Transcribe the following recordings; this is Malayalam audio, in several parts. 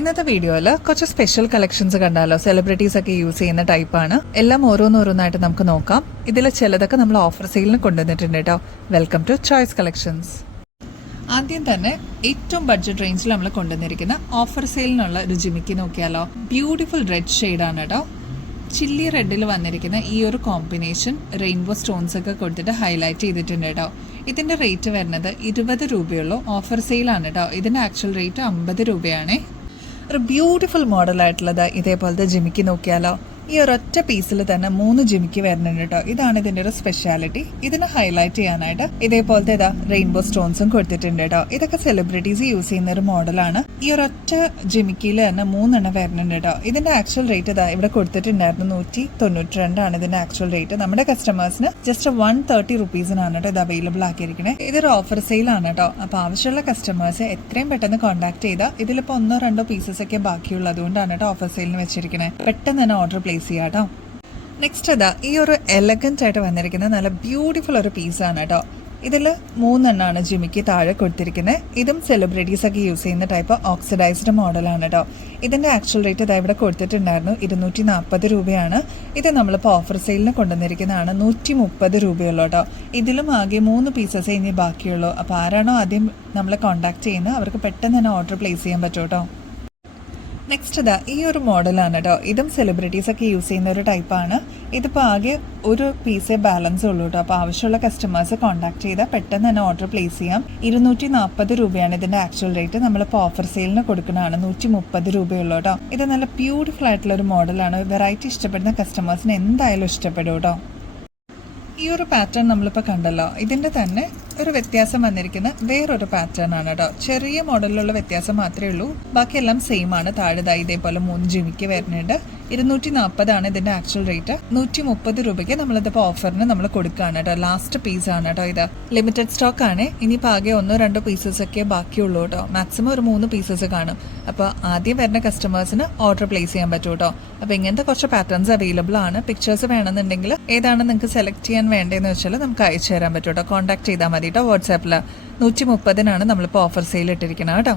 ഇന്നത്തെ വീഡിയോയിൽ കുറച്ച് സ്പെഷ്യൽ കളക്ഷൻസ് കണ്ടാലോ. സെലിബ്രിറ്റീസ് ഒക്കെ യൂസ് ചെയ്യുന്ന ടൈപ്പാണ്. എല്ലാം ഓരോന്നോരോന്നായിട്ട് നമുക്ക് നോക്കാം. ഇതിൽ ചിലതൊക്കെ നമ്മൾ ഓഫർ സെയിലിന് കൊണ്ടുവന്നിട്ടുണ്ട് കേട്ടോ. Welcome to choice collections. ആദ്യം തന്നെ ഏറ്റവും ബഡ്ജറ്റ് റേഞ്ചിൽ നമ്മൾ കൊണ്ടുവന്നിരിക്കുന്ന ഓഫർ സെയിലിനുള്ള ഒരു ജിമിക്കി നോക്കിയാലോ. ബ്യൂട്ടിഫുൾ റെഡ് ഷെയ്ഡാണ് കേട്ടോ. ചില്ലി റെഡിൽ വന്നിരിക്കുന്ന ഈ ഒരു കോമ്പിനേഷൻ റെയിൻബോ സ്റ്റോൺസ് ഒക്കെ കൊടുത്തിട്ട് ഹൈലൈറ്റ് ചെയ്തിട്ടുണ്ട് കേട്ടോ. ഇതിന്റെ റേറ്റ് വരുന്നത് 20 രൂപയുള്ളൂ. ഓഫർ സെയിലാണ് കേട്ടോ. ഇതിന്റെ ആക്ച്വൽ റേറ്റ് 50 രൂപയാണേ. ഒരു ബ്യൂട്ടിഫുൾ മോഡലായിട്ടുള്ളത് ഇതേപോലത്തെ ജിമിക്കി നോക്കിയാലോ. ഈ ഒരൊറ്റ പീസിൽ തന്നെ 3 ജിമിക്കി വരുന്നുണ്ട് കേട്ടോ. ഇതാണ് ഇതിന്റെ ഒരു സ്പെഷ്യാലിറ്റി. ഇതിനെ ഹൈലൈറ്റ് ചെയ്യാനായിട്ട് ഇതേപോലത്തെ റെയിൻബോ സ്റ്റോൺസും കൊടുത്തിട്ടുണ്ട് കേട്ടോ. ഇതൊക്കെ സെലിബ്രിറ്റീസ് യൂസ് ചെയ്യുന്ന ഒരു മോഡലാണ്. ഈ ഒരൊറ്റ ജിമിക്കിയിൽ തന്നെ 3 എണ്ണം വരുന്നുണ്ട് കേട്ടോ. ഇതിന്റെ ആക്ച്വൽ റേറ്റ് ഇവിടെ കൊടുത്തിട്ടുണ്ടായിരുന്നു 192 ആണ് ഇതിന്റെ ആക്ച്വൽ റേറ്റ്. നമ്മുടെ കസ്റ്റമേഴ്സിന് ജസ്റ്റ് 130 റുപ്പീസിനാണ് കേട്ടോ ഇത് അവൈലബിൾ ആക്കിയിരിക്കുന്നത്. ഇതൊരു ഓഫർ സെയിലാണ് കേട്ടോ. അപ്പൊ ആവശ്യമുള്ള കസ്റ്റമേഴ്സ് എത്രയും പെട്ടെന്ന് കോൺടാക്ട് ചെയ്താൽ ഇതിലിപ്പോ 1-2 പീസസ് ഒക്കെ ബാക്കിയുള്ളത് അതുകൊണ്ടാണ് കേട്ടോ ഓഫർ സെയിലിന് വെച്ചിരിക്കുന്നത്. പെട്ടെന്ന് തന്നെ ഓർഡർ പ്ലേസ് ചെയ്യാട്ടോ. നെക്സ്റ്റ് ഈ ഒരു എലഗന്റ് ആയിട്ട് വന്നിരിക്കുന്ന നല്ല ബ്യൂട്ടിഫുൾ ഒരു പീസാണ് കേട്ടോ. ഇതിൽ 3 എണ്ണമാണ് ജിമിക്ക് താഴെ കൊടുത്തിരിക്കുന്നത്. ഇതും സെലിബ്രിറ്റീസ് ഒക്കെ യൂസ് ചെയ്യുന്ന ടൈപ്പ് ഓക്സിഡൈസ്ഡ് മോഡലാണ് കേട്ടോ. ഇതിന്റെ ആക്ച്വൽ റേറ്റ് ഇവിടെ കൊടുത്തിട്ടുണ്ടായിരുന്നു 240 രൂപയാണ്. ഇത് നമ്മളിപ്പോൾ ഓഫർ സെയിലിന് കൊണ്ടുവന്നിരിക്കുന്നതാണ് 130 രൂപയുള്ളൂ കേട്ടോ. ഇതിലും ആകെ 3 പീസസേ ഇനി ബാക്കിയുള്ളൂ. അപ്പോൾ ആരാണോ ആദ്യം നമ്മളെ കോൺടാക്ട് ചെയ്യുന്നത് അവർക്ക് പെട്ടെന്ന് തന്നെ ഓർഡർ പ്ലേസ് ചെയ്യാൻ പറ്റും കേട്ടോ. നെക്സ്റ്റ് ഈ ഒരു മോഡലാണ് കേട്ടോ. ഇതും സെലിബ്രിറ്റീസ് ഒക്കെ യൂസ് ചെയ്യുന്ന ഒരു ടൈപ്പാണ്. ഇതിപ്പോൾ ആകെ ഒരു പീസേ ബാലൻസ് ഉള്ളൂ കേട്ടോ. അപ്പോൾ ആവശ്യമുള്ള കസ്റ്റമേഴ്സ് കോൺടാക്ട് ചെയ്താൽ പെട്ടെന്ന് തന്നെ ഓർഡർ പ്ലേസ് ചെയ്യാം. 240 രൂപയാണ് ഇതിന്റെ ആക്ച്വൽ റേറ്റ്. നമ്മളിപ്പോൾ ഓഫർ സെയിലിന് കൊടുക്കുന്നതാണ് 130 രൂപയുള്ളൂ കേട്ടോ. ഇത് നല്ല ബ്യൂട്ടിഫുൾ ആയിട്ടുള്ള ഒരു മോഡലാണ്. വെറൈറ്റി ഇഷ്ടപ്പെടുന്ന കസ്റ്റമേഴ്സിന് എന്തായാലും ഇഷ്ടപ്പെടും കേട്ടോ. ഈ ഒരു പാറ്റേൺ നമ്മളിപ്പോൾ കണ്ടല്ലോ. ഇതിന്റെ തന്നെ ഒരു വ്യത്യാസം വന്നിരിക്കുന്ന വേറൊരു പാറ്റേൺ ആണ് കേട്ടോ. ചെറിയ മോഡലിലുള്ള വ്യത്യാസം മാത്രമേ ഉള്ളൂ. ബാക്കിയെല്ലാം സെയിം ആണ്. താഴെ ഇതേപോലെ 3 ജിമിക്ക് വരുന്നുണ്ട്. 240 ആണ് ഇതിന്റെ ആക്ച്വൽ റേറ്റ്. 130 രൂപയ്ക്ക് നമ്മളിതിപ്പോൾ ഓഫറിന് നമ്മൾ കൊടുക്കുകയാണ് കേട്ടോ. ലാസ്റ്റ് പീസ് ആണ് കേട്ടോ. ഇത് ലിമിറ്റഡ് സ്റ്റോക്ക് ആണ്. ഇനിയിപ്പോൾ ആകെ 1-2 പീസസ് ഒക്കെ ബാക്കിയുള്ളൂ കേട്ടോ. മാക്സിമം ഒരു 3 പീസസ് കാണും. അപ്പോൾ ആദ്യം വരുന്ന കസ്റ്റമേഴ്സിന് ഓർഡർ പ്ലേസ് ചെയ്യാൻ പറ്റും കേട്ടോ. അപ്പോൾ ഇങ്ങനത്തെ കുറച്ച് പാറ്റേൺസ് അവൈലബിൾ ആണ്. പിക്ചേഴ്സ് വേണമെന്നുണ്ടെങ്കിൽ ഏതാണ് നിങ്ങൾക്ക് സെലക്ട് ചെയ്യാൻ വേണ്ടതെന്ന് വെച്ചാൽ നമുക്ക് അയച്ചു തരാൻ പറ്റും കേട്ടോ. കോൺടാക്ട് ചെയ്താൽ മതി കേട്ടോ. വാട്സാപ്പിൽ 130 നമ്മളിപ്പോൾ ഓഫർ സെയിൽ ഇട്ടിരിക്കുന്നത് കേട്ടോ.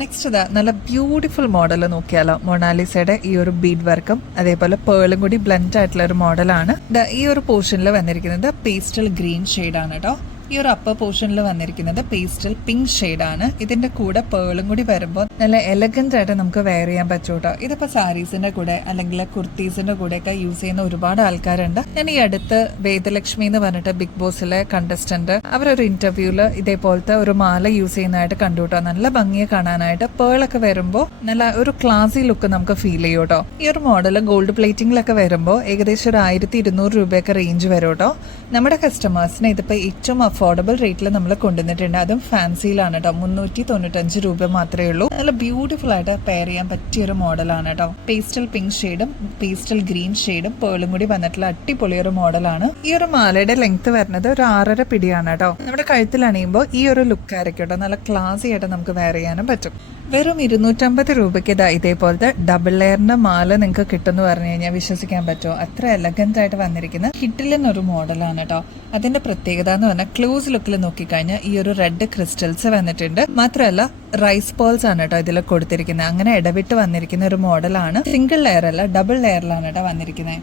നെക്സ്റ്റ് നല്ല ബ്യൂട്ടിഫുൾ മോഡൽ നോക്കിയാലോ. മൊണാലിസയുടെ ഈ ഒരു ബീഡ് വർക്കും അതേപോലെ പേളും കൂടി ബ്ലെൻഡ് ആയിട്ടുള്ള ഒരു മോഡലാണ്. ഈ ഒരു പോർഷനിൽ വന്നിരിക്കുന്നത് പേസ്റ്റൽ ഗ്രീൻ ഷെയ്ഡാണ് കേട്ടോ. ഈ ഒരു അപ്പർ പോർഷനിൽ വന്നിരിക്കുന്നത് പേസ്റ്റൽ പിങ്ക് ഷെയ്ഡാണ്. ഇതിന്റെ കൂടെ പേളും കൂടി വരുമ്പോൾ നല്ല എലഗന്റ് ആയിട്ട് നമുക്ക് വെയർ ചെയ്യാൻ പറ്റും കേട്ടോ. ഇതിപ്പോ സാരീസിന്റെ കൂടെ അല്ലെങ്കിൽ കുർത്തീസിന്റെ കൂടെ ഒക്കെ യൂസ് ചെയ്യുന്ന ഒരുപാട് ആൾക്കാരുണ്ട്. ഞാൻ ഈ അടുത്ത് വേദലക്ഷ്മി എന്ന് പറഞ്ഞിട്ട് ബിഗ് ബോസിലെ കണ്ടസ്റ്റന്റ് അവരൊരു ഇന്റർവ്യൂല് ഇതേപോലത്തെ ഒരു മാല യൂസ് ചെയ്യുന്നതായിട്ട് കണ്ടു കേട്ടോ. നല്ല ഭംഗിയെ കാണാനായിട്ട് പേളൊക്കെ വരുമ്പോൾ നല്ല ഒരു ക്ലാസി ലുക്ക് നമുക്ക് ഫീൽ ചെയ്യും കേട്ടോ. ഈ ഒരു മോഡൽ ഗോൾഡ് പ്ലേറ്റിംഗിലൊക്കെ വരുമ്പോൾ ഏകദേശം ഒരു 1200 രൂപയൊക്കെ റേഞ്ച് വരും കേട്ടോ. നമ്മുടെ കസ്റ്റമേഴ്സിന് ഇതിപ്പോ ഏറ്റവും അഫോർഡബിൾ റേറ്റിൽ നമ്മൾ കൊണ്ടുവന്നിട്ടുണ്ട്. അതും ഫാൻസിയിലാണ് കേട്ടോ. 395 രൂപ മാത്രമേ ഉള്ളൂ. നല്ല ബ്യൂട്ടിഫുൾ ആയിട്ട് പെയർ ചെയ്യാൻ പറ്റിയ ഒരു മോഡലാണ് കേട്ടോ. പേസ്റ്റൽ പിങ്ക് ഷെയ്ഡും പേസ്റ്റൽ ഗ്രീൻ ഷെയ്ഡും പേളും കൂടി വന്നിട്ടുള്ള അടിപൊളി ഒരു മോഡലാണ്. ഈ ഒരു മാലയുടെ ലെങ്ത് വരുന്നത് ഒരു 6.5 പിടിയാണ് കേട്ടോ. നമ്മുടെ കഴുത്തിൽ അണിയുമ്പോൾ ഈ ഒരു ലുക്ക് ആയിരിക്കും കേട്ടോ. നല്ല ക്ലാസി ആയിട്ട് നമുക്ക് വെയർ ചെയ്യാനും പറ്റും. വെറും 250 രൂപയ്ക്ക് ഇതേപോലത്തെ ഡബിൾ ലെയറിന്റെ മാല നിങ്ങൾക്ക് കിട്ടുമെന്ന് പറഞ്ഞു കഴിഞ്ഞാൽ വിശ്വസിക്കാൻ പറ്റുമോ? അത്ര എലഗന്റ് ആയിട്ട് വന്നിരിക്കുന്ന ഹിറ്റിലിൻ ഒരു മോഡലാണ് കേട്ടോ. അതിന്റെ പ്രത്യേകത എന്ന് പറഞ്ഞാൽ ക്ലോസ് ലുക്കിൽ നോക്കിക്കഴിഞ്ഞാൽ ഈ ഒരു റെഡ് ക്രിസ്റ്റൽസ് വന്നിട്ടുണ്ട്. മാത്രമല്ല റൈസ് പേൾസ് ആണ് കേട്ടോ ഇതിൽ കൊടുത്തിരിക്കുന്നത്. അങ്ങനെ ഇടവിട്ട് വന്നിരിക്കുന്ന ഒരു മോഡലാണ്. സിംഗിൾ ലെയർ അല്ല, ഡബിൾ ലെയറിലാണ് കേട്ടോ വന്നിരിക്കുന്നത്.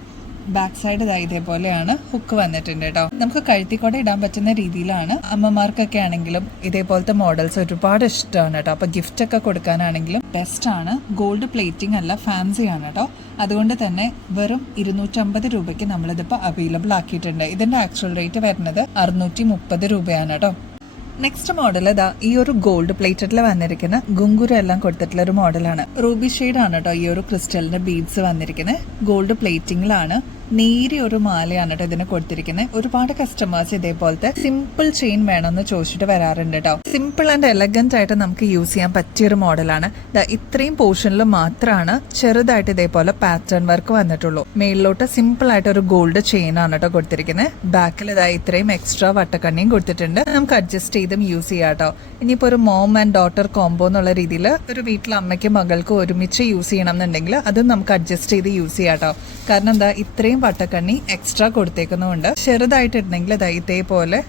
ബാക്ക് സൈഡ് ഇതേപോലെയാണ് ഹുക്ക് വന്നിട്ടുണ്ട് കേട്ടോ. നമുക്ക് കഴുത്തിക്കൂടെ ഇടാൻ പറ്റുന്ന രീതിയിലാണ്. അമ്മമാർക്കൊക്കെ ആണെങ്കിലും ഇതേപോലത്തെ മോഡൽസ് ഒരുപാട് ഇഷ്ടമാണ് കേട്ടോ. അപ്പൊ ഗിഫ്റ്റ് ഒക്കെ കൊടുക്കാനാണെങ്കിലും ബെസ്റ്റ് ആണ്. ഗോൾഡ് പ്ലേറ്റിംഗ് അല്ല, ഫാൻസി ആണ് കേട്ടോ. അതുകൊണ്ട് തന്നെ വെറും 250 രൂപയ്ക്ക് നമ്മളിതിപ്പോൾ അവൈലബിൾ ആക്കിയിട്ടുണ്ട്. ഇതിന്റെ ആക്ച്വൽ റേറ്റ് വരുന്നത് 630 രൂപയാണ് കേട്ടോ. നെക്സ്റ്റ് മോഡൽ ഈ ഒരു ഗോൾഡ് പ്ലേറ്റഡിൽ വന്നിരിക്കുന്ന ഗുങ്കുര എല്ലാം കൊടുത്തിട്ടുള്ള ഒരു മോഡലാണ്. റൂബി ഷെയ്ഡ് ആണ് കേട്ടോ. ഈ ഒരു ക്രിസ്റ്റലിന്റെ ബീഡ്സ് വന്നിരിക്കുന്നത് ഗോൾഡ് പ്ലേറ്റിംഗിലാണ്. നേരിയ ഒരു മാലയാണ് കേട്ടോ ഇതിന് കൊടുത്തിരിക്കുന്നത്. ഒരുപാട് കസ്റ്റമേഴ്സ് ഇതേപോലത്തെ സിമ്പിൾ ചെയിൻ വേണമെന്ന് ചോദിച്ചിട്ട് വരാറുണ്ട് കേട്ടോ. സിമ്പിൾ ആൻഡ് എലഗന്റ് ആയിട്ട് നമുക്ക് യൂസ് ചെയ്യാൻ പറ്റിയൊരു മോഡലാണ്. ഇത്രയും പോർഷനിൽ മാത്രമാണ് ചെറുതായിട്ട് ഇതേപോലെ പാറ്റേൺ വർക്ക് വന്നിട്ടുള്ളൂ. മേളിലോട്ട് സിമ്പിൾ ആയിട്ട് ഒരു ഗോൾഡ് ചെയിൻ ആണ് കേട്ടോ കൊടുത്തിരിക്കുന്നത്. ബാക്കിൽ ഇത്രയും എക്സ്ട്രാ വട്ടക്കണ്ണിയും കൊടുത്തിട്ടുണ്ട്. നമുക്ക് അഡ്ജസ്റ്റ് ചെയ്തും യൂസ് ചെയ്യാം കേട്ടോ. ഇനിയിപ്പോ ഒരു മോം ആൻഡ് ഡോട്ടർ കോംബോ എന്നുള്ള രീതിയിൽ ഒരു വീട്ടിൽ അമ്മയ്ക്കും മകൾക്കും ഒരുമിച്ച് യൂസ് ചെയ്യണം എന്നുണ്ടെങ്കിൽ അതും നമുക്ക് അഡ്ജസ്റ്റ് ചെയ്ത് യൂസ് ചെയ്യാം കേട്ടോ. കാരണം ഇത്രയും വട്ടക്കണ്ണി എക്സ്ട്രാ കൊടുത്തേക്കുന്നതുകൊണ്ട് ചെറുതായിട്ടുണ്ടെങ്കിൽ ഇതേപോലെ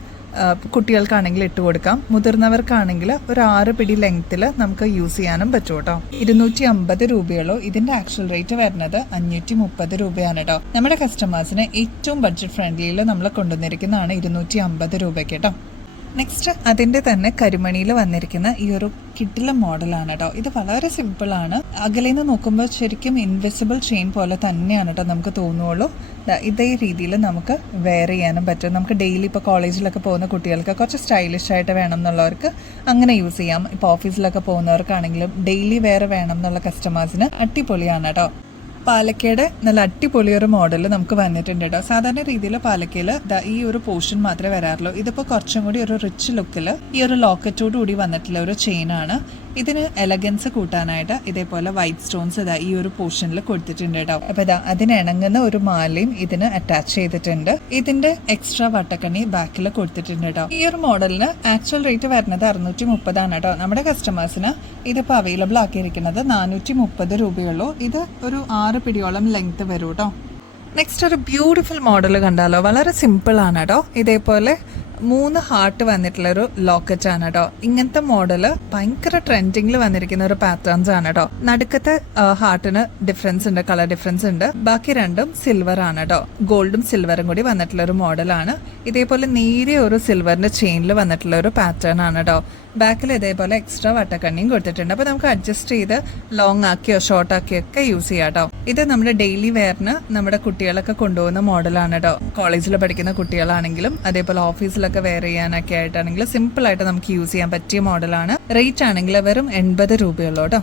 കുട്ടികൾക്കാണെങ്കിൽ ഇട്ട് കൊടുക്കാം. മുതിർന്നവർക്കാണെങ്കിൽ ഒരു 6 പിടി ലെങ്ത്തിൽ നമുക്ക് യൂസ് ചെയ്യാനും പറ്റും കേട്ടോ. 250 രൂപയുള്ളൂ. ഇതിന്റെ ആക്ച്വൽ റേറ്റ് വരുന്നത് 530 രൂപയാണ് കേട്ടോ. നമ്മുടെ കസ്റ്റമേഴ്സിന് ഏറ്റവും ബഡ്ജറ്റ് ഫ്രണ്ട്ലിയിൽ നമ്മൾ കൊണ്ടുവന്നിരിക്കുന്നതാണ് 250 രൂപയ്ക്ക് കേട്ടോ. നെക്സ്റ്റ് അതിൻ്റെ തന്നെ കരിമണിയിൽ വന്നിരിക്കുന്ന ഈ ഒരു കിഡിലെ മോഡലാണ് കേട്ടോ. ഇത് വളരെ സിമ്പിളാണ്. അകലേന്ന് നോക്കുമ്പോൾ ശരിക്കും ഇൻവിസിബിൾ ചെയിൻ പോലെ തന്നെയാണ് കേട്ടോ നമുക്ക് തോന്നുള്ളൂ. ഇതേ രീതിയിൽ നമുക്ക് വെയർ ചെയ്യാനും പറ്റും. നമുക്ക് ഡെയിലി ഇപ്പോൾ കോളേജിലൊക്കെ പോകുന്ന കുട്ടികൾക്ക് കുറച്ച് സ്റ്റൈലിഷ് ആയിട്ട് വേണം എന്നുള്ളവർക്ക് അങ്ങനെ യൂസ് ചെയ്യാം. ഇപ്പോൾ ഓഫീസിലൊക്കെ പോകുന്നവർക്കാണെങ്കിലും ഡെയിലി വെയർ വേണം എന്നുള്ള കസ്റ്റമേഴ്സിന് അടിപൊളിയാണ് കേട്ടോ. പാലക്കയുടെ നല്ല അടിപൊളിയൊരു മോഡൽ നമുക്ക് വന്നിട്ടുണ്ട് കേട്ടോ. സാധാരണ രീതിയിൽ പാലക്കയിൽ ഈ ഒരു പോർഷൻ മാത്രമേ വരാറുള്ളൂ. ഇതിപ്പോൾ കുറച്ചും കൂടി ഒരു റിച്ച് ലുക്കിൽ ഈ ഒരു ലോക്കറ്റോട് കൂടി വന്നിട്ടുള്ള ഒരു ചെയിനാണ്. ഇതിന് എലഗൻസ് കൂട്ടാനായിട്ട് ഇതേപോലെ വൈറ്റ് സ്റ്റോൺസ് ഈ ഒരു പോർഷനിൽ കൊടുത്തിട്ടുണ്ട് കേട്ടോ. അപ്പൊ അതിനിണങ്ങുന്ന ഒരു മാലയും ഇതിന് അറ്റാച്ച് ചെയ്തിട്ടുണ്ട്. ഇതിന്റെ എക്സ്ട്രാ വട്ടക്കണ്ണി ബാക്കിൽ കൊടുത്തിട്ടുണ്ട് കേട്ടോ. ഈ ഒരു മോഡലിന് ആക്ച്വൽ റേറ്റ് വരുന്നത് 630 ആണ് കേട്ടോ. നമ്മുടെ കസ്റ്റമേഴ്സിന് ഇതിപ്പോൾ അവൈലബിൾ ആക്കിയിരിക്കുന്നത് 430 രൂപയുള്ളൂ. ഇത് ഒരു 6 പിടിയോളം ലെങ്ത് വരും കേട്ടോ. നെക്സ്റ്റ് ഒരു ബ്യൂട്ടിഫുൾ മോഡൽ കണ്ടാലോ. വളരെ സിമ്പിൾ ആണ് കേട്ടോ. ഇതേപോലെ 3 ഹാർട്ട് വന്നിട്ടുള്ളൊരു ലോക്കറ്റ് ആണ് കേട്ടോ. ഇങ്ങനത്തെ മോഡല് ഭയങ്കര ട്രെൻഡിങ്ങിൽ വന്നിരിക്കുന്ന ഒരു പാറ്റേൺസ് ആണ് കേട്ടോ. നടുക്കത്തെ ഹാർട്ടിന് ഡിഫറൻസ് ഉണ്ട്, കളർ ഡിഫറൻസ് ഉണ്ട്. ബാക്കി രണ്ടും സിൽവർ ആണ് കേട്ടോ. ഗോൾഡും സിൽവറും കൂടി വന്നിട്ടുള്ള ഒരു മോഡലാണ്. ഇതേപോലെ നേരിയ ഒരു സിൽവറിന്റെ ചെയിനിൽ വന്നിട്ടുള്ള ഒരു പാറ്റേൺ ആണ് കേട്ടോ. ബാക്കിൽ ഇതേപോലെ എക്സ്ട്രാ വട്ടക്കണ്ണിയും കൊടുത്തിട്ടുണ്ട്. അപ്പോൾ നമുക്ക് അഡ്ജസ്റ്റ് ചെയ്ത് ലോങ് ആക്കിയോ ഷോർട്ട് ആക്കിയോ ഒക്കെ യൂസ് ചെയ്യാം കേട്ടോ. ഇത് നമ്മുടെ ഡെയിലി വെയറിന് നമ്മുടെ കുട്ടികളൊക്കെ കൊണ്ടുപോകുന്ന മോഡലാണ് കേട്ടോ. കോളേജിൽ പഠിക്കുന്ന കുട്ടികളാണെങ്കിലും അതേപോലെ ഓഫീസിലൊക്കെ വെയർ ചെയ്യാനൊക്കെ ആയിട്ടാണെങ്കിലും സിമ്പിൾ ആയിട്ട് നമുക്ക് യൂസ് ചെയ്യാൻ പറ്റിയ മോഡലാണ്. റേറ്റ് ആണെങ്കിൽ വെറും 80 രൂപയുള്ളൂ കേട്ടോ.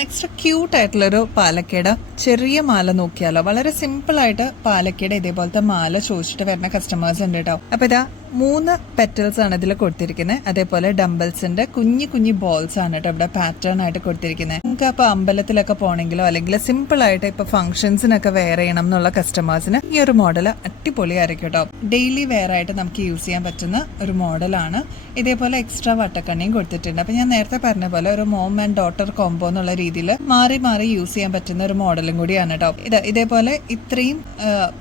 നെക്സ്റ്റ് ക്യൂട്ട് ആയിട്ടുള്ളൊരു പാലക്കയുടെ ചെറിയ മാല നോക്കിയാലോ. വളരെ സിമ്പിൾ ആയിട്ട് പാലക്കയുടെ ഇതേപോലത്തെ മാല ചോദിച്ചിട്ട് വരുന്ന കസ്റ്റമേഴ്സ് ഉണ്ട് കേട്ടോ. അപ്പൊ ഇതാ 3 പെറ്റൽസ് ആണ് ഇതിൽ കൊടുത്തിരിക്കുന്നത്. അതേപോലെ ഡംബിൾസിന്റെ കുഞ്ഞു കുഞ്ഞു ബോൾസ് ആണ് കേട്ടോ ഇവിടെ പാറ്റേൺ ആയിട്ട് കൊടുത്തിരിക്കുന്നത്. നമുക്ക് അപ്പൊ അമ്പലത്തിലൊക്കെ പോകണമെങ്കിലോ അല്ലെങ്കിൽ സിമ്പിൾ ആയിട്ട് ഇപ്പൊ ഫംഗ്ഷൻസിനൊക്കെ വെയർ ചെയ്യണം എന്നുള്ള കസ്റ്റമേഴ്സിന് ഈ ഒരു മോഡൽ അടിപൊളിയായിരിക്കും കേട്ടോ. ഡെയിലി വെയർ ആയിട്ട് നമുക്ക് യൂസ് ചെയ്യാൻ പറ്റുന്ന ഒരു മോഡലാണ്. ഇതേപോലെ എക്സ്ട്രാ വട്ടക്കണ്ണിയും കൊടുത്തിട്ടുണ്ട്. അപ്പൊ ഞാൻ നേരത്തെ പറഞ്ഞ പോലെ ഒരു മോം ആൻഡ് ഡോട്ടർ കോംബോ എന്നുള്ള രീതിയിൽ മാറി മാറി യൂസ് ചെയ്യാൻ പറ്റുന്ന ഒരു മോഡലും കൂടിയാണ് കേട്ടോ. ഇതേപോലെ ഇത്രയും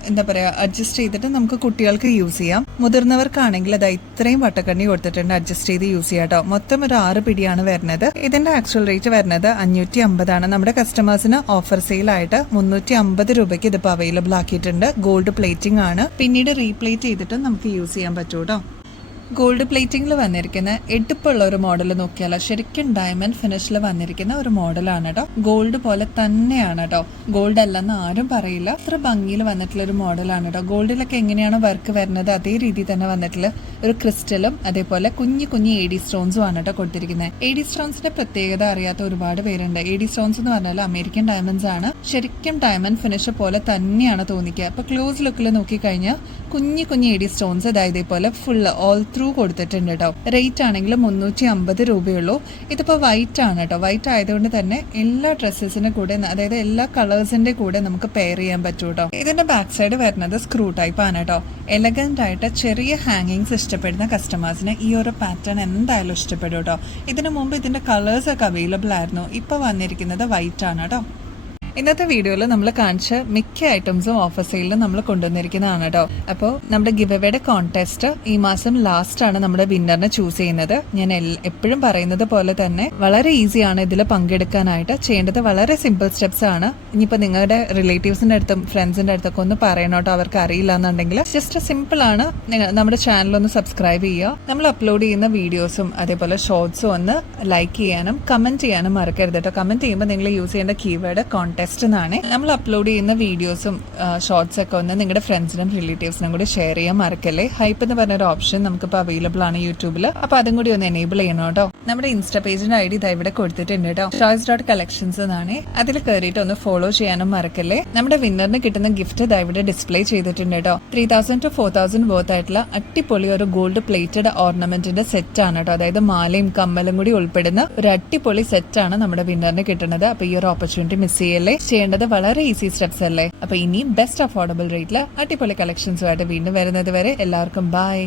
എന്താ പറയാ അഡ്ജസ്റ്റ് ചെയ്തിട്ട് നമുക്ക് കുട്ടികൾക്ക് യൂസ് ചെയ്യാം. മുതിർന്നവർക്കാണെങ്കിൽ അത് ഇത്രയും വട്ടക്കണ്ണി കൊടുത്തിട്ടുണ്ട്, അഡ്ജസ്റ്റ് ചെയ്ത് യൂസ് ചെയ്യാം കേട്ടോ. മൊത്തം ഒരു 6 പിടിയാണ് വരുന്നത്. ഇതിന്റെ ആക്ച്വൽ റേറ്റ് വരുന്നത് 550 ആണ്. നമ്മുടെ കസ്റ്റമേഴ്സിന് ഓഫർ സെയിൽ ആയിട്ട് 350 രൂപയ്ക്ക് ഇതിപ്പോൾ അവൈലബിൾ ആക്കിയിട്ടുണ്ട്. ഗോൾഡ് പ്ലേറ്റിംഗ് ആണ്. പിന്നീട് റീപ്ലേറ്റ് ചെയ്തിട്ട് നമുക്ക് യൂസ് ചെയ്യാൻ പറ്റൂ കേട്ടോ. ഗോൾഡ് പ്ലേറ്റിംഗിൽ വന്നിരിക്കുന്ന എടുപ്പുള്ള ഒരു മോഡൽ നോക്കിയാലോ. ശരിക്കും ഡയമണ്ട് ഫിനിഷിൽ വന്നിരിക്കുന്ന ഒരു മോഡലാണ് കേട്ടോ. ഗോൾഡ് പോലെ തന്നെയാണ് കേട്ടോ. ഗോൾഡ് അല്ലെന്ന് ആരും പറയില്ല. അത്ര ഭംഗിയിൽ വന്നിട്ടുള്ള ഒരു മോഡലാണ് കേട്ടോ. ഗോൾഡിലൊക്കെ എങ്ങനെയാണോ വർക്ക് വരുന്നത് അതേ രീതി തന്നെ വന്നിട്ടുള്ള ഒരു ക്രിസ്റ്റലും അതേപോലെ കുഞ്ഞു കുഞ്ഞു AD സ്റ്റോൺസും ആണ് കേട്ടോ കൊടുത്തിരിക്കുന്നത്. AD സ്റ്റോൺസിന്റെ പ്രത്യേകത അറിയാത്ത ഒരുപാട് പേരുണ്ട്. AD സ്റ്റോൺസ് എന്ന് പറഞ്ഞാൽ അമേരിക്കൻ ഡയമണ്ട്സ് ആണ്. ശരിക്കും ഡയമണ്ട് ഫിനിഷ് പോലെ തന്നെയാണ് തോന്നിക്കുക. അപ്പൊ ക്ലോസ് ലുക്കിൽ നോക്കിക്കഴിഞ്ഞാൽ കുഞ്ഞു കുഞ്ഞു AD സ്റ്റോൺസ് ഇതേപോലെ ഫുൾ ഓൾ ത്രൂ കൊടുത്തിട്ടുണ്ട് കേട്ടോ. റേറ്റ് ആണെങ്കിൽ 350 രൂപയുള്ളൂ. ഇതിപ്പോൾ വൈറ്റ് ആണ് കേട്ടോ. വൈറ്റ് ആയതുകൊണ്ട് തന്നെ എല്ലാ ഡ്രസ്സസിന്റെ കൂടെ, അതായത് എല്ലാ കളേഴ്സിന്റെ കൂടെ നമുക്ക് പെയർ ചെയ്യാൻ പറ്റൂ കേട്ടോ. ഇതിന്റെ ബാക്ക് സൈഡ് വരുന്നത് സ്ക്രൂ ടൈപ്പ് ആണ് കേട്ടോ. എലഗന്റ് ആയിട്ട് ചെറിയ ഹാങ്ങിങ്സ് ഇഷ്ടപ്പെടുന്ന കസ്റ്റമേഴ്സിന് ഈ ഒരു പാറ്റേൺ എന്തായാലും ഇഷ്ടപ്പെടും കേട്ടോ. ഇതിനു മുമ്പ് ഇതിന്റെ കളേഴ്സ് ഒക്കെ അവൈലബിൾ ആയിരുന്നു. ഇപ്പൊ വന്നിരിക്കുന്നത് വൈറ്റ് ആണ് കേട്ടോ. ഇന്നത്തെ വീഡിയോയിൽ നമ്മൾ കാണിച്ച മിക്ക ഐറ്റംസും ഓഫർ സെയിലിൽ നമ്മൾ കൊണ്ടുവന്നിരിക്കുന്നതാണ് കേട്ടോ. അപ്പോൾ നമ്മുടെ ഗിവ് അവയുടെ കോൺടെസ്റ്റ് ഈ മാസം ലാസ്റ്റ് ആണ് നമ്മുടെ വിന്നറിനെ ചൂസ് ചെയ്യുന്നത്. ഞാൻ എപ്പോഴും പറയുന്നത് പോലെ തന്നെ വളരെ ഈസിയാണ് ഇതിൽ പങ്കെടുക്കാനായിട്ട്. ചെയ്യേണ്ടത് വളരെ സിമ്പിൾ സ്റ്റെപ്സ് ആണ്. ഇനിയിപ്പോൾ നിങ്ങളുടെ റിലേറ്റീവ്സിന്റെ അടുത്തും ഫ്രണ്ട്സിന്റെ അടുത്തൊക്കെ ഒന്ന് പറയണോട്ടോ, അവർക്ക് അറിയില്ല എന്നുണ്ടെങ്കിൽ. ജസ്റ്റ് സിമ്പിൾ ആണ്. നമ്മുടെ ചാനൽ ഒന്ന് സബ്സ്ക്രൈബ് ചെയ്യുക. നമ്മൾ അപ്ലോഡ് ചെയ്യുന്ന വീഡിയോസും അതേപോലെ ഷോർട്സും ഒന്ന് ലൈക്ക് ചെയ്യാനും കമന്റ് ചെയ്യാനും മറക്കരുത് കേട്ടോ. കമന്റ് ചെയ്യുമ്പോൾ നിങ്ങൾ യൂസ് ചെയ്യേണ്ട കീവേഡ് കോൺടെസ്റ്റ് എന്നാണ്. നമ്മൾ അപ്ലോഡ് ചെയ്യുന്ന വീഡിയോസും ഷോർട്സ് ഒക്കെ ഒന്ന് നിങ്ങളുടെ ഫ്രണ്ട്സിനും റിലേറ്റീവ്സിനും കൂടി ഷെയർ ചെയ്യാൻ മറക്കല്ലേ. ഹൈപ്പ് എന്ന് പറഞ്ഞൊരു ഓപ്ഷൻ നമുക്കിപ്പോൾ അവൈലബിൾ ആണ് യൂട്യൂബിൽ. അപ്പൊ അതും കൂടി ഒന്ന് എനേബിൾ ചെയ്യണം കേട്ടോ. നമ്മുടെ ഇൻസ്റ്റാ പേജിന്റെ ID ഇതാ ഇവിടെ കൊടുത്തിട്ടുണ്ട് കേട്ടോ. choice.collections എന്നാണ്. അതിൽ കയറിയിട്ട് ഒന്ന് ഫോളോ ചെയ്യാനും മറക്കല്ലേ. നമ്മുടെ വിന്നറിന് കിട്ടുന്ന ഗിഫ്റ്റ് ഇതാ ഇവിടെ ഡിസ്പ്ലേ ചെയ്തിട്ടുണ്ട് കേട്ടോ. 3000 to 4000 വർത്ത് ആയിട്ടുള്ള അടിപൊളി ഒരു ഗോൾഡ് പ്ലേറ്റഡ് ഓർണമെന്റിന്റെ സെറ്റ് ആണ് കേട്ടോ. അതായത് മാലയും കമ്മലും കൂടി ഉൾപ്പെടുന്ന ഒരു അടിപൊളി സെറ്റ് ആണ് നമ്മുടെ വിന്നറിന് കിട്ടുന്നത്. അപ്പൊ ഈ ഒരു ഓപ്പർച്യൂണിറ്റി മിസ് ചെയ്യല്ലേ. ചെയ്യേണ്ടത് വളരെ ഈസി സ്റ്റെപ്സ് അല്ലേ. അപ്പൊ ഇനി ബെസ്റ്റ് അഫോർഡബിൾ റേറ്റില് അടിപൊളി കളക്ഷൻസുമായിട്ട് വീണ്ടും വരുന്നത് വരെ എല്ലാവർക്കും ബൈ.